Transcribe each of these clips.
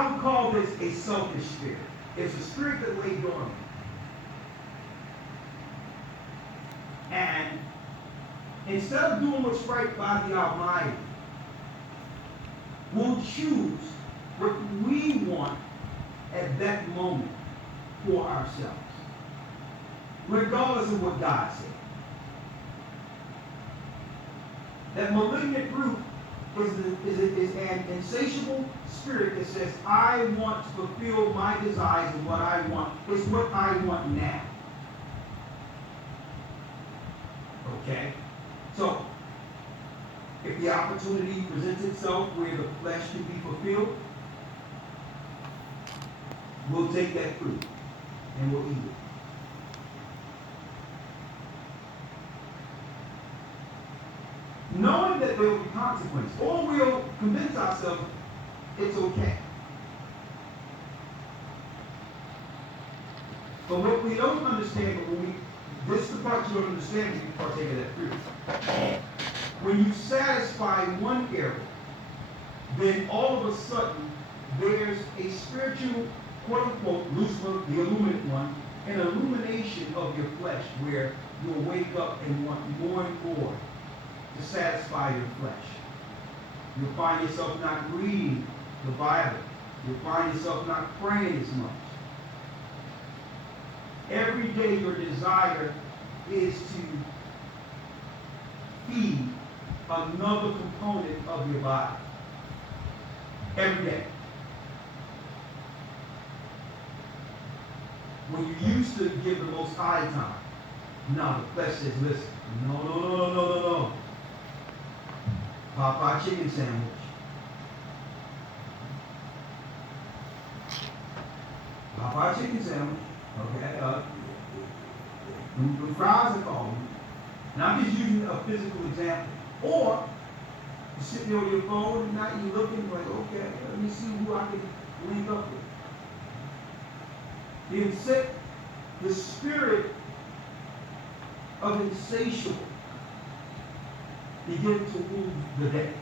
I would call this a selfish spirit. It's a spirit that lay dormant. And instead of doing what's right by the Almighty, we'll choose what we want at that moment for ourselves, regardless of what God said. That malignant root is an insatiable spirit that says, I want to fulfill my desires and what I want. It's what I want now. Okay? So, if the opportunity presents itself where the flesh can be fulfilled, we'll take that fruit and we'll eat it. Knowing that there will be consequences, or we'll convince ourselves it's okay. But what we don't understand, this is the part you don't understand when you partake of that fruit. When you satisfy one area, then all of a sudden there's a spiritual, quote unquote, Lucifer, the illuminate one, an illumination of your flesh where you'll wake up and want more and more to satisfy your flesh. You'll find yourself not reading the Bible. You'll find yourself not praying as much. Every day your desire is to feed another component of your body. Every day. When you used to give the Most High time, now the flesh says, listen, no. Popeye chicken sandwich. Popeye chicken sandwich. Okay. The fries are called. And I'm just using a physical example. Or you're sitting there on your phone and now you're looking like, okay, let me see who I can link up with. The spirit of insatiable begin to rule the day.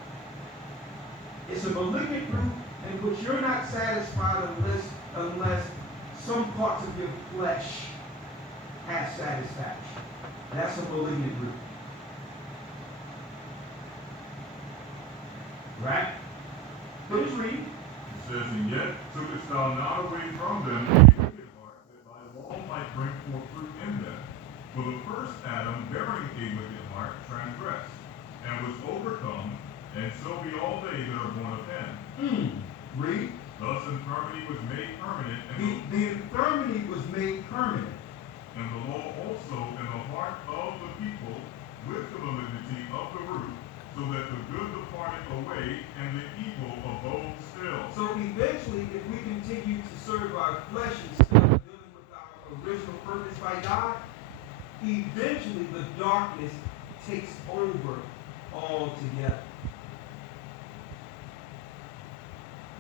It's a malignant root in which you're not satisfied unless some parts of your flesh have satisfaction. That's a malignant root. Right? Finish reading. It says, and yet tookest thou not away from them a wicked heart, that thy law might bring forth fruit in them. For the first Adam, bearing a wicked heart, transgressed, and was overcome, and so be all they that are born of him. Read. Thus infirmity was made permanent, The infirmity was made permanent. And the law also in the heart of the people with the malignity of the root, so that the good departed away, and the evil abode still. So eventually, if we continue to serve our flesh instead of dealing with our original purpose by God, eventually the darkness takes over altogether.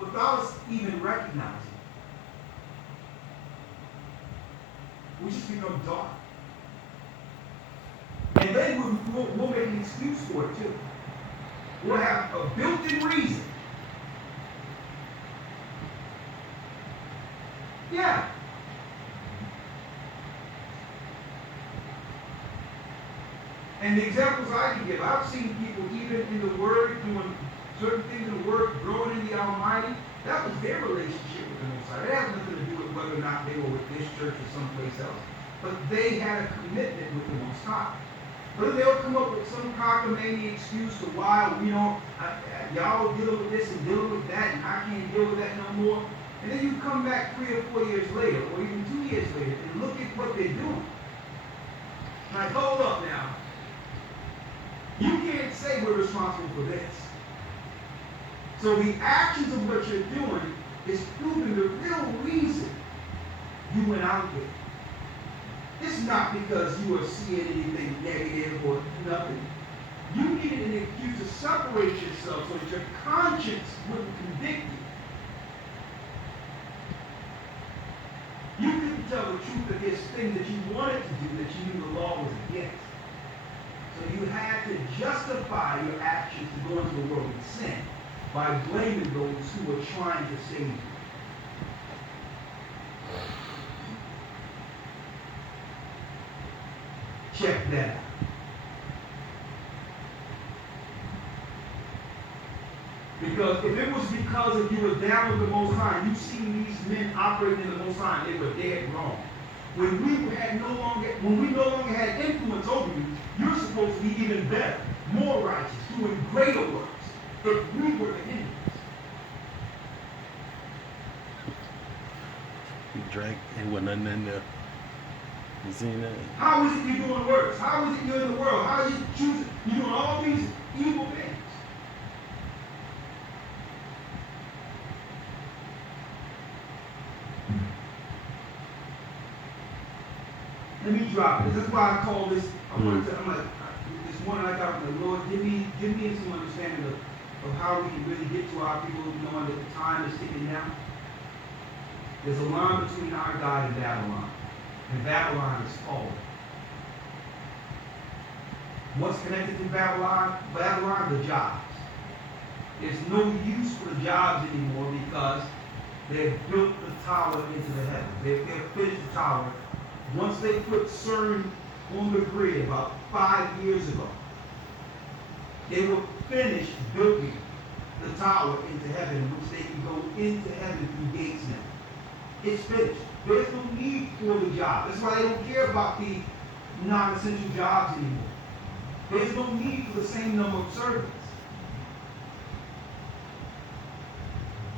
Without us even recognizing it, we just become dark. And then we'll make an excuse for it too. We'll have a built-in reason. Yeah. And the examples I can give, I've seen people even in the Word doing certain things in the Word, growing in the Almighty. That was their relationship with the Most High. It has nothing to do with whether or not they were with this church or someplace else. But they had a commitment with the Most High. But they'll come up with some cockamamie excuse to why, y'all dealing with this and dealing with that, and I can't deal with that no more. And then you come back 3 or 4 years later, or even 2 years later, and look at what they're doing. Like, hold up now. You can't say we're responsible for this. So the actions of what you're doing is proving the real reason you went out there. It's not because you are seeing anything negative or nothing. You needed an excuse to separate yourself so that your conscience wouldn't convict you. You couldn't tell the truth that there's things that you wanted to do that you knew the law was against. So you had to justify your actions to go into the world in sin by blaming those who were trying to save you. Check that out. Because if it was because if you were down with the Most High, you've seen these men operating in the Most High, they were dead wrong. When we no longer had influence over you, you're supposed to be even better, more righteous, doing greater works. If we were the enemies. He drank, and wasn't nothing in there. You seen that? How is it you're doing works? How is it you're in the world? How is it choosing? You're doing all these evil things. Let me drop it. This is why I call this. I'm like, this morning I got the Lord, give me some understanding of how we can really get to our people, knowing that the time is ticking down. There's a line between our God and Babylon. And Babylon is falling. What's connected to Babylon? Babylon, the jobs. There's no use for the jobs anymore because they've built the tower into the heavens. They've finished the tower. Once they put CERN on the grid about 5 years ago, they were finished building the tower into heaven, which they can go into heaven through gates now. It's finished. There's no need for the job. That's why they don't care about the non-essential jobs anymore. There's no need for the same number of servants.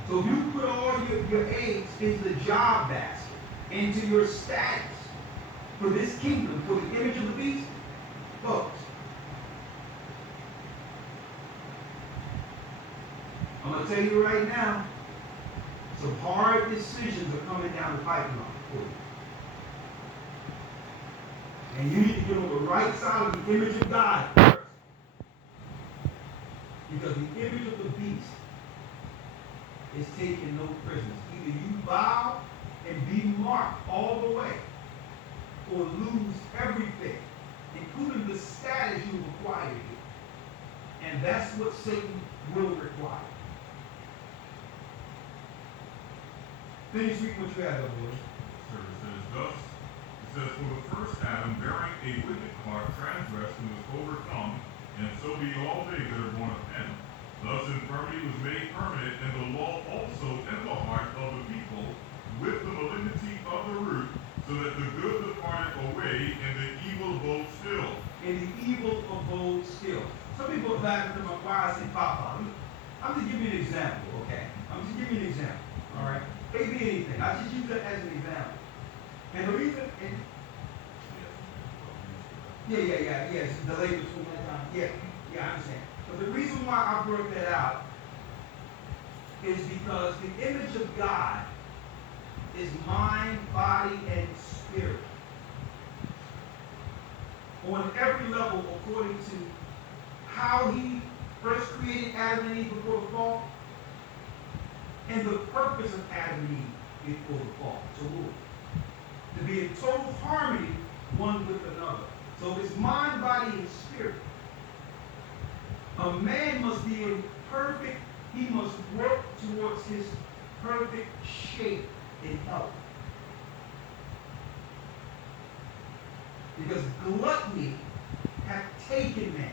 So if you put all your eggs into the job basket, into your status for this kingdom, for the image of the beast, folks, I'm going to tell you right now, some hard decisions are coming down the pipeline for you. And you need to get on the right side of the image of God first. Because the image of the beast is taking no prisoners. Either you bow and be marked all the way, or lose everything, including the status you acquired here. And that's what Satan will require. Finish reading what you have, Lord. Sir, it says, thus, it says, for the first Adam, bearing a wicked heart, transgressed and was overcome, and so be all they that are born of him. Thus infirmity was made permanent, and the law also in the heart of the people, with the malignity of the root, so that the good departed away, and the evil abode still. And the evil abode still. Some people are back to my why I say Papa. I'm just giving you an example, okay? I'm just giving you an example, all right? It could be anything. I just use that as an example. And the reason, yes, the labor between that time. Yeah, I understand. But the reason why I brought that out is because the image of God is mind, body, and spirit. On every level, according to how he first created Adam and Eve before the fall, and the purpose of Adam and Eve before the fall, to rule. To be in total harmony one with another. So it's mind, body, and spirit. A man must be in perfect, he must work towards his perfect shape in health. Because gluttony hath taken man.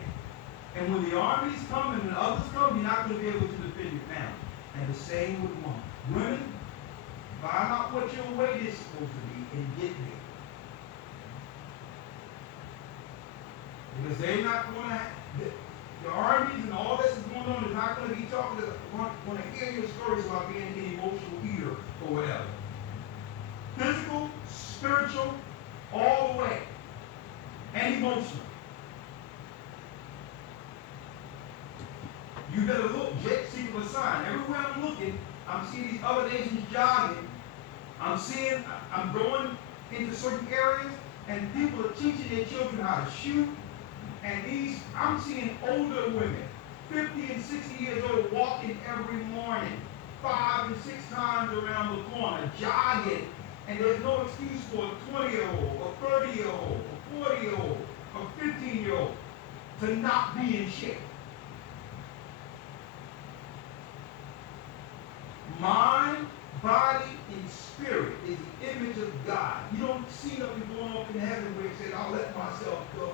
And when the armies come and the others come, you're not going to be able to defend your family. And the same with women. Women, find out what your weight is supposed to be and get there. Because they're not going to, the armies and all this is going on is not going to be talking to, going to hear your stories about being an emotional eater or whatever. Physical, spiritual, all the way. And emotional. You better look, Jake, see the sign. Everywhere I'm looking, I'm seeing these other nations jogging. I'm going into certain areas, and people are teaching their children how to shoot. And I'm seeing older women, 50 and 60 years old, walking every morning, 5 and 6 times around the corner, jogging. And there's no excuse for a 20-year-old, a 30-year-old, a 40-year-old, a 15-year-old to not be in shape. Mind, body, and spirit is the image of God. You don't see nothing going on in heaven where it says, I'll let myself go.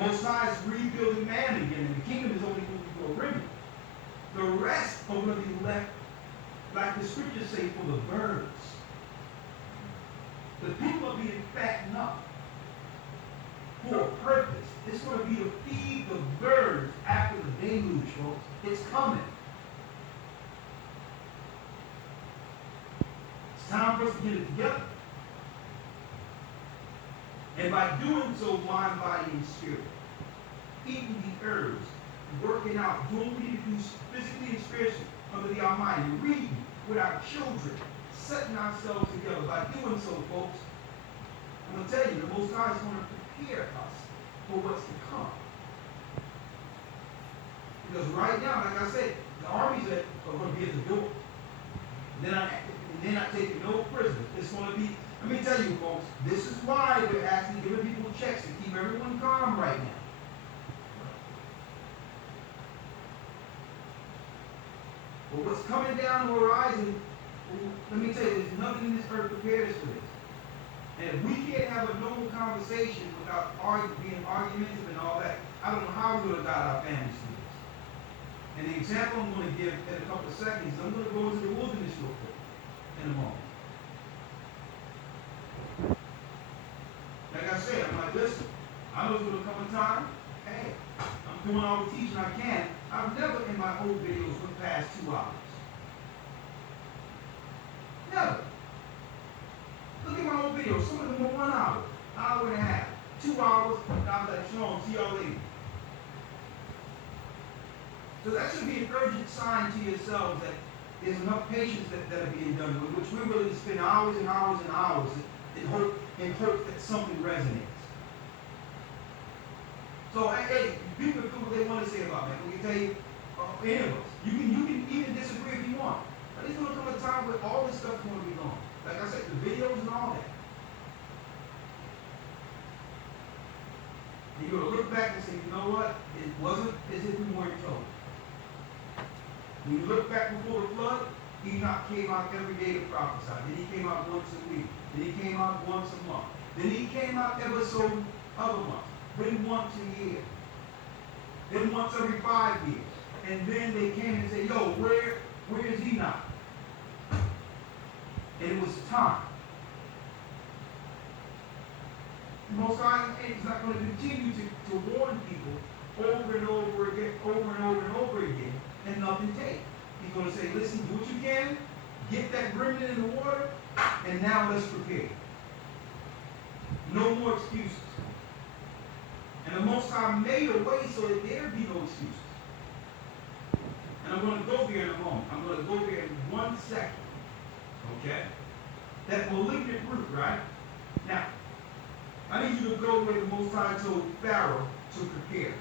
Most High is rebuilding man again, and the kingdom is only moving to a remnant. The rest are going to be left, like the scriptures say, for the birds. The people are being fattened up for a purpose. It's going to be to feed the birds after the deluge, folks. It's coming. It's time for us to get it together. And by doing so, mind, body, and spirit, eating the herbs, working out, doing what we need to do physically and spiritually under the Almighty, reading with our children, setting ourselves together. By doing so, folks, I'm going to tell you, the Most High is going to prepare us for what's to come. Because right now, like I said, the armies are going to be at the door. They're not taking no prisoners. It's going to be, let me tell you, folks, this is why they're actually giving people checks to keep everyone calm right now. But what's coming down the horizon, let me tell you, there's nothing in this earth prepared us for this. And if we can't have a normal conversation without being argumentative and all that, I don't know how we're going to guide our families through this. And the example I'm going to give in a couple of seconds, I'm going to go into the wilderness real quick in a moment. Like I said, I'm like, listen, I know there's going to come a time, hey, I'm doing all the teaching I can. I've never in my old videos went past 2 hours. Never. Look at my old videos. Some of them were 1 hour, hour and a half, 2 hours. And I was like, shalom, see y'all later. So that should be an urgent sign to yourselves that there's enough patience that are being done with, which we're willing to spend hours and hours and hours in hope that something resonates. So, hey, people can do what they want to say about me. We can tell you, any of us. You can even disagree if you want. But there's going to come a time where all this stuff's going to be gone. Like I said, the videos and all that. And you're going to look back and say, you know what? It wasn't as if we weren't told. When you look back before the flood, Enoch came out every day to prophesy. Then he came out once a week. Then he came out once a month. Then he came out ever so other months. Then once a year. Then once every 5 years. And then they came and said, yo, where is Enoch? And it was time. The Most High is not going to continue to warn people over and over again, and nothing take. He's going to say, listen, do what you can, get that remnant in the water, and now let's prepare. No more excuses. And the Most High made a way so that there be no excuses. And I'm going to go there in a moment. I'm going to go there in 1 second. Okay? That malignant root, right? Now, I need you to go where the Most High told Pharaoh to prepare.